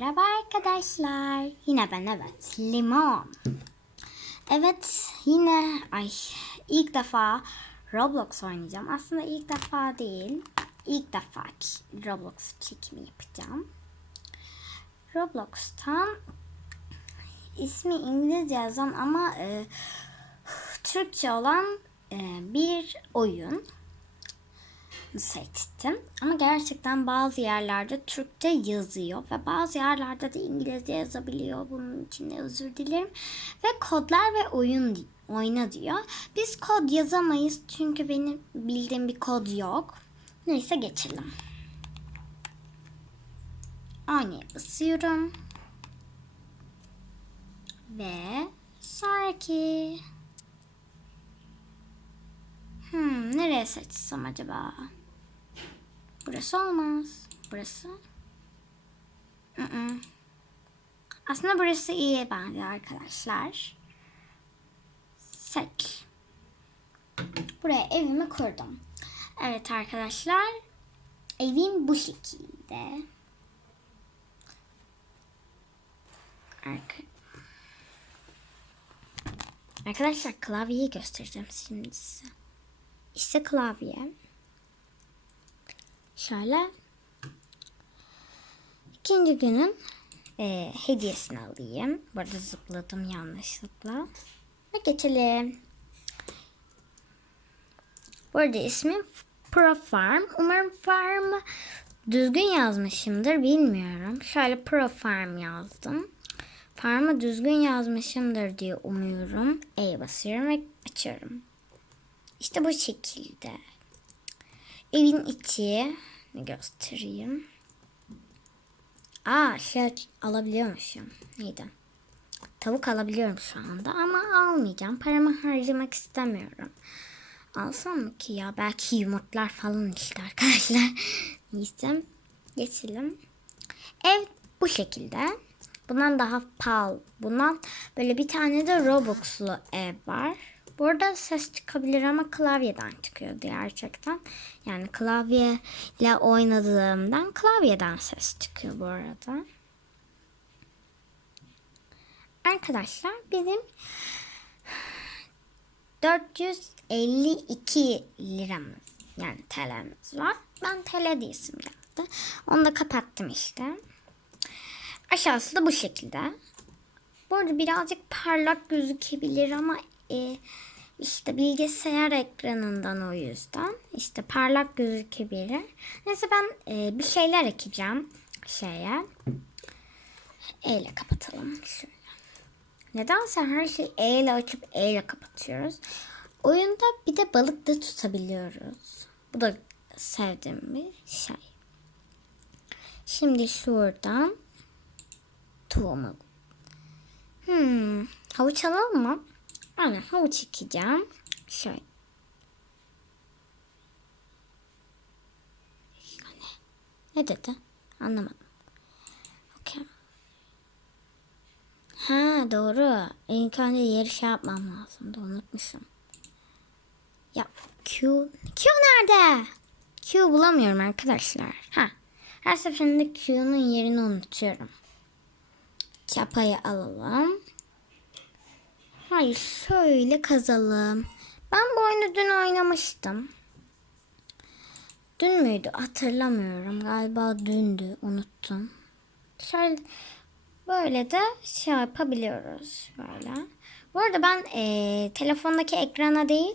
Merhaba arkadaşlar. Yine ben evet. Limon. Evet yine ay ilk defa Roblox oynayacağım. Aslında ilk defa değil. İlk defa Roblox çekimi yapacağım. Roblox'tan ismi İngilizce yazan ama e, Türkçe olan e, bir oyun seçtim. Ama gerçekten bazı yerlerde Türkçe yazıyor ve bazı yerlerde de İngilizce yazabiliyor. Bunun için de özür dilerim. Ve kodlar ve oyun oyna diyor. Biz kod yazamayız çünkü benim bildiğim bir kod yok. Neyse geçelim. Oynaya basıyorum. Ve sonraki. Hmm, nereye seçsem acaba? Burası olmaz. Burası. Mm-mm. Aslında burası iyi bence arkadaşlar. Seç. Buraya evimi kurdum. Evet arkadaşlar. Evim bu şekilde. Arka- Arkadaşlar klavyeyi göstereceğim şimdi size. İşte klavye. Şöyle. İkinci günün e, hediyesini alayım. Burada zıpladım yanlışlıkla. Ve geçelim. Burada ismim Pro Farm. Umarım farm düzgün yazmışımdır bilmiyorum. Şöyle Pro Farm yazdım. Farm'ı düzgün yazmışımdır diye umuyorum. E basıyorum ve açıyorum. İşte bu şekilde. Evin içi ne göstereyim. Aa şey alabiliyormuşum. Neydi? Tavuk alabiliyorum şu anda ama almayacağım. Paramı harcamak istemiyorum. Alsam mı ki ya? Belki yumurtlar falan işte arkadaşlar. Neyse. Geçelim. Ev bu şekilde. Bundan daha pahalı. Bundan böyle bir tane de Robux'lu ev var. Burada ses çıkabilir ama klavyeden çıkıyordu gerçekten. Yani klavyeyle oynadığımdan klavyeden ses çıkıyor bu arada. Arkadaşlar bizim 452 liramız yani TL'miz var. Ben TL diye isim geldi. Onu da kapattım işte. Aşağısı da bu şekilde. Bu arada birazcık parlak gözükebilir ama e, işte bilgisayar ekranından o yüzden. işte parlak gözükebilir. Neyse ben e, bir şeyler ekeceğim şeye. E ile kapatalım. Şöyle. Nedense her şeyi E ile açıp E ile kapatıyoruz. Oyunda bir de balık da tutabiliyoruz. Bu da sevdiğim bir şey. Şimdi şuradan tohumu. Hmm, havuç alalım mı? Aynen havuç ekeceğim. Şöyle. Ne dedi? Anlamadım. Okey. Ha doğru. İlk önce yeri şey yapmam lazımdı. Unutmuşum. Ya Q... Q nerede? Q bulamıyorum arkadaşlar. Ha. Her seferinde Q'nun yerini unutuyorum. Çapayı alalım. Hayır şöyle kazalım. Ben bu oyunu dün oynamıştım. Dün müydü hatırlamıyorum. Galiba dündü unuttum. Şöyle böyle de şey yapabiliyoruz böyle. Bu arada ben eee, telefondaki ekrana değil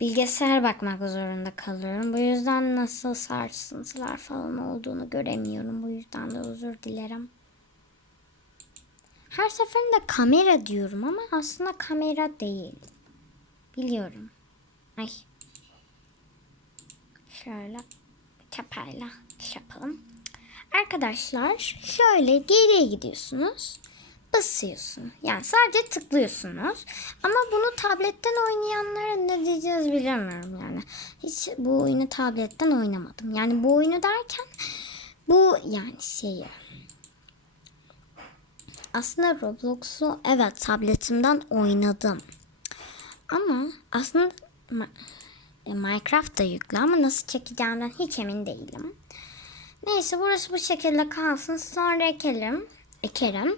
bilgisayar bakmak zorunda kalıyorum. Bu yüzden nasıl sarsıntılar falan olduğunu göremiyorum. Bu yüzden de özür dilerim. Her seferinde kamera diyorum ama aslında kamera değil. Biliyorum. Ay. Şöyle çapayla şey yapalım. Arkadaşlar şöyle geriye gidiyorsunuz. Basıyorsun. Yani sadece tıklıyorsunuz. Ama bunu tabletten oynayanlara ne diyeceğiz bilemiyorum yani. Hiç bu oyunu tabletten oynamadım. Yani bu oyunu derken bu yani şeyi aslında Roblox'u evet tabletimden oynadım. Ama aslında e, Minecraft da yüklü ama nasıl çekeceğimden hiç emin değilim. Neyse burası bu şekilde kalsın. Sonra ekelim. Ekerim.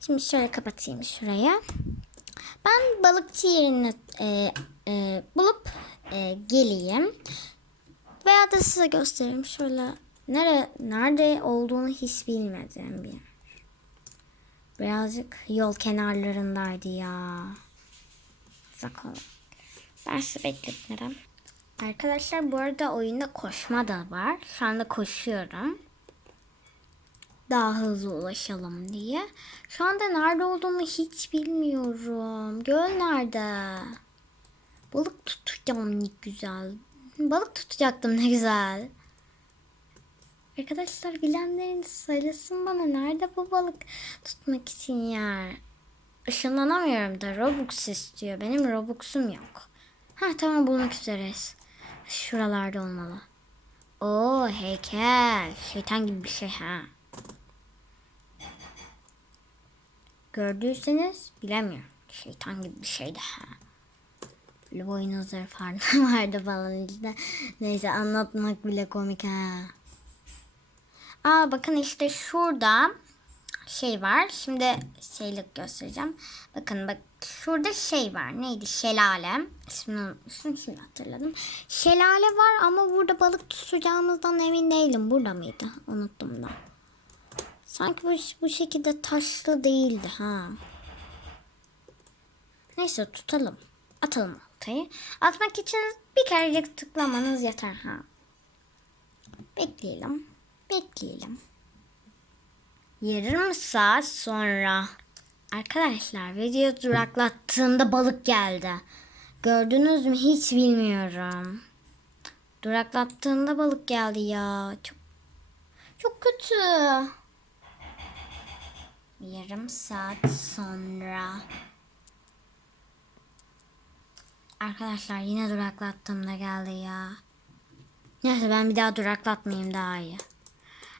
Şimdi şöyle kapatayım şuraya. Ben balıkçı yerini e, e, bulup e, geleyim. Veya da size göstereyim. Şöyle nere, nerede olduğunu hiç bilmediğim bir yer. Birazcık yol kenarlarındaydı ya. Uzak. Ben sizi bekletmiyorum. Arkadaşlar bu arada oyunda koşma da var. Şu anda koşuyorum. Daha hızlı ulaşalım diye. Şu anda nerede olduğumu hiç bilmiyorum. Göl nerede? Balık tutacağım ne güzel. Balık tutacaktım ne güzel. Arkadaşlar bilenlerin söylesin bana nerede bu balık tutmak için yer. Işınlanamıyorum da Robux istiyor. Benim Robux'um yok. Ha tamam bulmak üzereyiz. Şuralarda olmalı. Oo heykel. Şeytan gibi bir şey ha. Gördüyseniz bilemiyorum. Şeytan gibi bir şeydi ha. Böyle boynuzları falan vardı falan işte. Neyse anlatmak bile komik ha. Aa bakın işte şurada şey var. Şimdi şeylik göstereceğim. Bakın bak şurada şey var. Neydi? Şelale. İsmini unutmuşum. Şimdi hatırladım. Şelale var ama burada balık tutacağımızdan emin değilim. Burada mıydı? Unuttum da. Sanki bu, bu şekilde taşlı değildi ha. Neyse tutalım. Atalım oltayı. Atmak için bir kere tıklamanız yeter ha. Bekleyelim. Bekleyelim. Yarım saat sonra. Arkadaşlar video duraklattığımda balık geldi. Gördünüz mü hiç bilmiyorum. Duraklattığında balık geldi ya. Çok çok kötü. Yarım saat sonra. Arkadaşlar yine duraklattığımda geldi ya. Neyse ben bir daha duraklatmayayım daha iyi.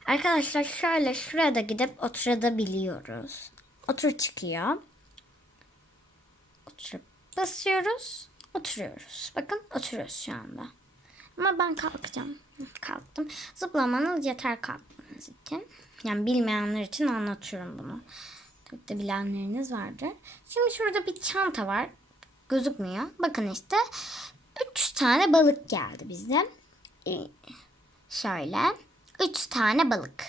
Arkadaşlar şöyle şuraya da gidip oturabiliyoruz. Otur çıkıyor. Oturup basıyoruz. Oturuyoruz. Bakın oturuyoruz şu anda. Ama ben kalkacağım. Kalktım. Zıplamanız yeter kalkmanız için. Yani bilmeyenler için anlatıyorum bunu. Tabii de bilenleriniz vardır. Şimdi şurada bir çanta var. Gözükmüyor. Bakın işte. Üç tane balık geldi bize. Ee, Şöyle. Üç tane balık.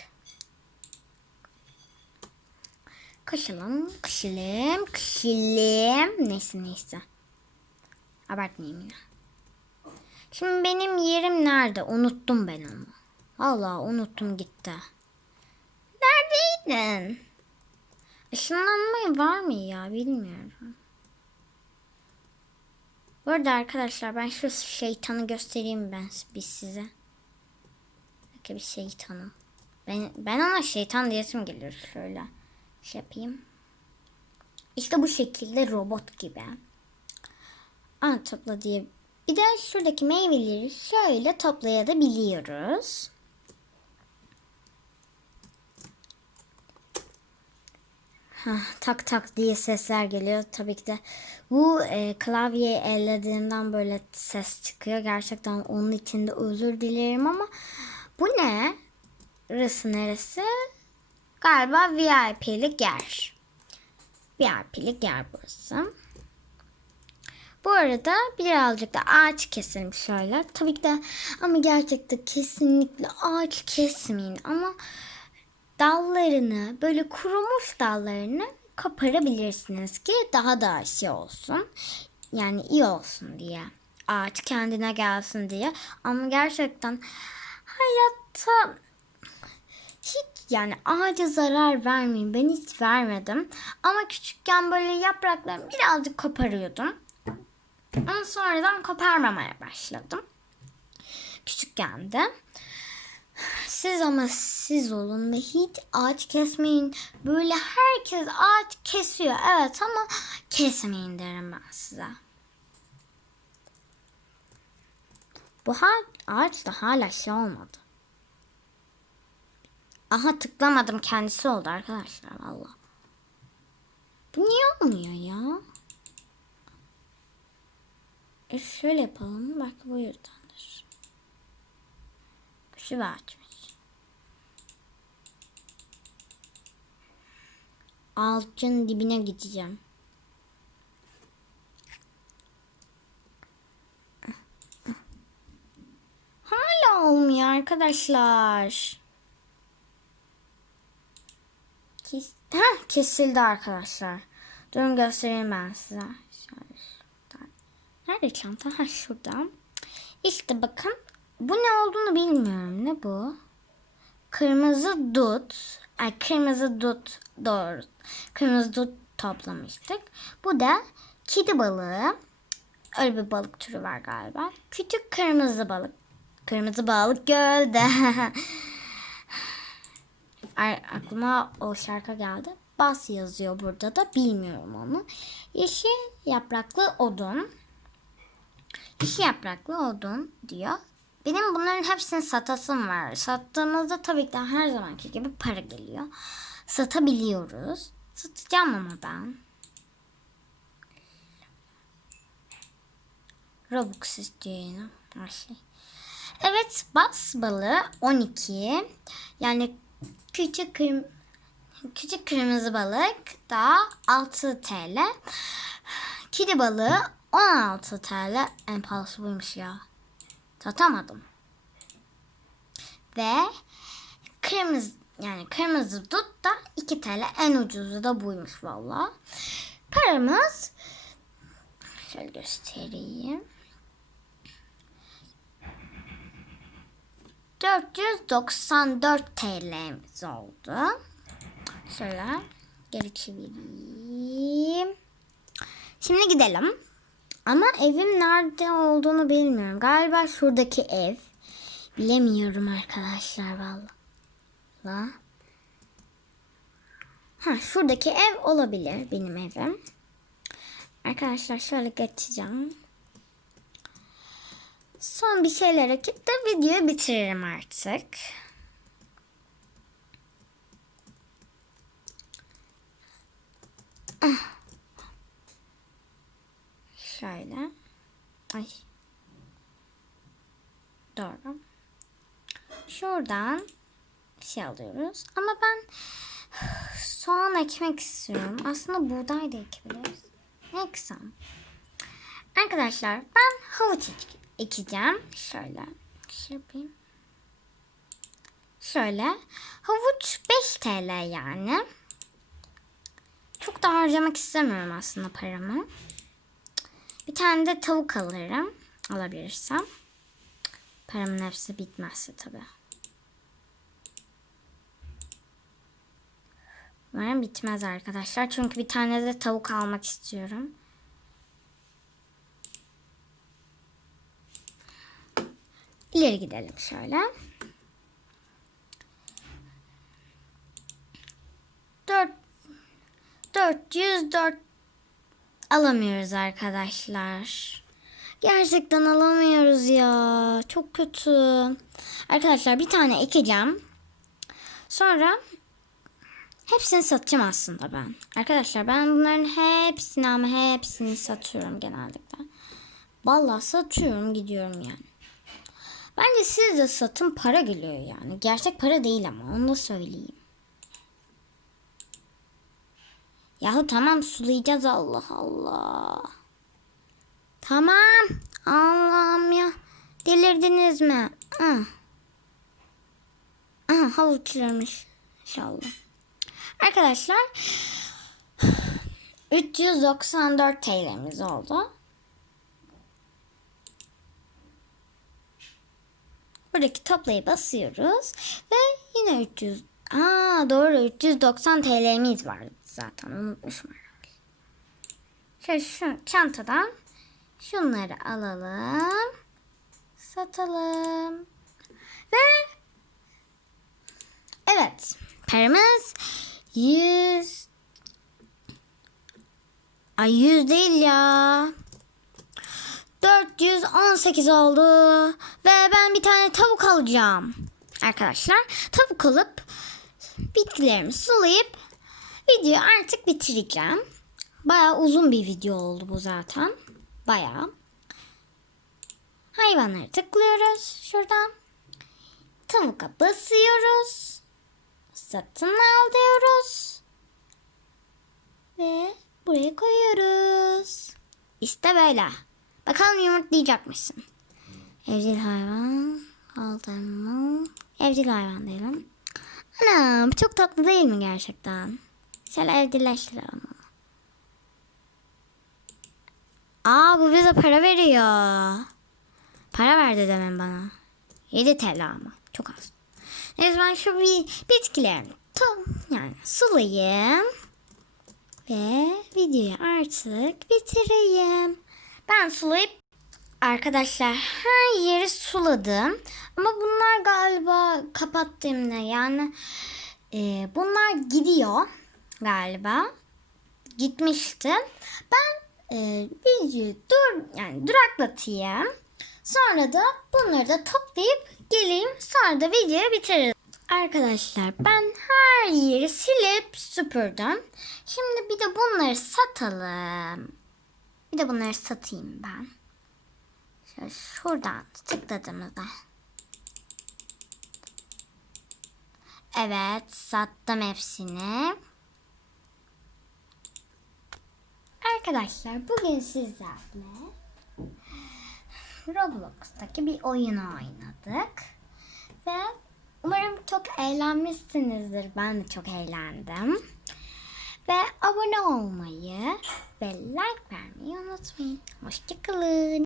Kaşalım, kaşalım, kaşalım. Neyse neyse. Abartmayayım yine. Şimdi benim yerim nerede? Unuttum ben onu. Allah unuttum gitti. Neredeydin? Işınlanmayı var mı ya bilmiyorum. Bu arada arkadaşlar ben şu şeytanı göstereyim ben biz size. Bakın bir şeytanım. Ben, ben ona şeytan diyesim geliyor şöyle. Şey yapayım. İşte bu şekilde robot gibi. Aa, topla diye. Bir de şuradaki meyveleri şöyle toplayabiliyoruz. Hah, tak tak diye sesler geliyor. Tabii ki de bu e, klavyeyi ellediğimden böyle ses çıkıyor. Gerçekten onun için de özür dilerim ama bu ne? Burası neresi? Galiba VIP'lik yer. VIP'lik yer burası. Bu arada birazcık da ağaç keselim şöyle. Tabii ki de ama gerçekten kesinlikle ağaç kesmeyin ama dallarını böyle kurumuş dallarını koparabilirsiniz ki daha da şey olsun. Yani iyi olsun diye. Ağaç kendine gelsin diye. Ama gerçekten hayatta hiç yani ağaca zarar vermeyin. Ben hiç vermedim. Ama küçükken böyle yapraklarını birazcık koparıyordum. Ama sonradan koparmamaya başladım. Küçükken de. Siz ama siz olun ve hiç ağaç kesmeyin. Böyle herkes ağaç kesiyor. Evet ama kesmeyin derim ben size. Bu Ağaç da hala şey olmadı. Aha tıklamadım kendisi oldu arkadaşlar valla. Bu niye olmuyor ya? E şöyle yapalım. Belki bu yüzdendir. Güzel açmış. Altın dibine gideceğim. Olmuyor arkadaşlar. Kes ha, kesildi arkadaşlar. Durun göstereyim ben size. Nerede çanta? Ha şurada. İşte bakın. Bu ne olduğunu bilmiyorum. Ne bu? Kırmızı dut. Ay kırmızı dut. Doğru. Kırmızı dut toplamıştık. Bu da kedi balığı. Öyle bir balık türü var galiba. Küçük kırmızı balık. Kırmızı balık gölde. Aklıma o şarkı geldi. Bas yazıyor burada da bilmiyorum onu. Yeşil yapraklı odun. Yeşil yapraklı odun diyor. Benim bunların hepsini satasım var. Sattığımızda tabii ki her zamanki gibi para geliyor. Satabiliyoruz. Satacağım ama ben. Robux istiyor yine. Her şey. Evet bas balığı 12. Yani küçük kırm küçük kırmızı balık da 6 TL. Kedi balığı 16 TL. En pahalısı buymuş ya. Satamadım. Ve kırmızı yani kırmızı dut da 2 TL. En ucuzu da buymuş valla. Paramız şöyle göstereyim. 494 TL'miz oldu. Şöyle geri çevireyim. Şimdi gidelim. Ama evim nerede olduğunu bilmiyorum. Galiba şuradaki ev. Bilemiyorum arkadaşlar valla. Ha şuradaki ev olabilir benim evim. Arkadaşlar şöyle geçeceğim. Son bir şeyler ekip de videoyu bitiririm artık. Ah. Şöyle. Ay. Doğru. Şuradan şey alıyoruz. Ama ben soğan ekmek istiyorum. Aslında buğday da ekebiliriz. Ne eksem? Arkadaşlar ben havuç ek- ekeceğim. Şöyle şey yapayım. Şöyle. Havuç 5 TL yani. Çok da harcamak istemiyorum aslında paramı. Bir tane de tavuk alırım. Alabilirsem. Paramın hepsi bitmezse tabii. Umarım bitmez arkadaşlar. Çünkü bir tane de tavuk almak istiyorum. İleri gidelim şöyle. 4 404 alamıyoruz arkadaşlar. Gerçekten alamıyoruz ya. Çok kötü. Arkadaşlar bir tane ekeceğim. Sonra hepsini satacağım aslında ben. Arkadaşlar ben bunların hepsini ama hepsini satıyorum genellikle. Vallahi satıyorum gidiyorum yani. Bence siz de satın para geliyor yani. Gerçek para değil ama onu da söyleyeyim. Yahu tamam sulayacağız Allah Allah. Tamam. Allah'ım ya. Delirdiniz mi? Ah. Aha havuçlarmış. İnşallah. Arkadaşlar 394 TL'miz oldu. Buradaki toplayı basıyoruz ve yine 300 Aa doğru 390 TL'miz var zaten unutmuşum herhalde. Şöyle şu çantadan şunları alalım. Satalım. Ve evet paramız 100 Ay 100 değil ya. 418 oldu. Ve ben bir tane tavuk alacağım. Arkadaşlar tavuk alıp bitkilerimi sulayıp videoyu artık bitireceğim. Baya uzun bir video oldu bu zaten. Baya. Hayvanları tıklıyoruz şuradan. Tavuka basıyoruz. Satın al diyoruz. Ve buraya koyuyoruz. İşte böyle. Bakalım yumurtlayacak mısın? Evcil hayvan aldım mı? Evcil hayvan diyelim. Anam çok tatlı değil mi gerçekten? Şöyle evcilleştirelim onu. Aa bu bize para veriyor. Para verdi demin bana. 7 TL ama. Çok az. Neyse ben şu tam yani sulayayım. Ve videoyu artık bitireyim. Ben sulayıp arkadaşlar her yeri suladım. Ama bunlar galiba kapattığımda yani e, bunlar gidiyor galiba. Gitmişti. Ben e, videoyu dur yani duraklatayım. Sonra da bunları da toplayıp geleyim. Sonra da videoyu bitiririz. Arkadaşlar ben her yeri silip süpürdüm. Şimdi bir de bunları satalım. Bir de bunları satayım ben. Şöyle şuradan tıkladığımızda. Evet sattım hepsini. Arkadaşlar bugün sizlerle Roblox'taki bir oyunu oynadık. Ve umarım çok eğlenmişsinizdir. Ben de çok eğlendim. Ve abone olmayı ve like vermeyi unutmayın. Hoşçakalın.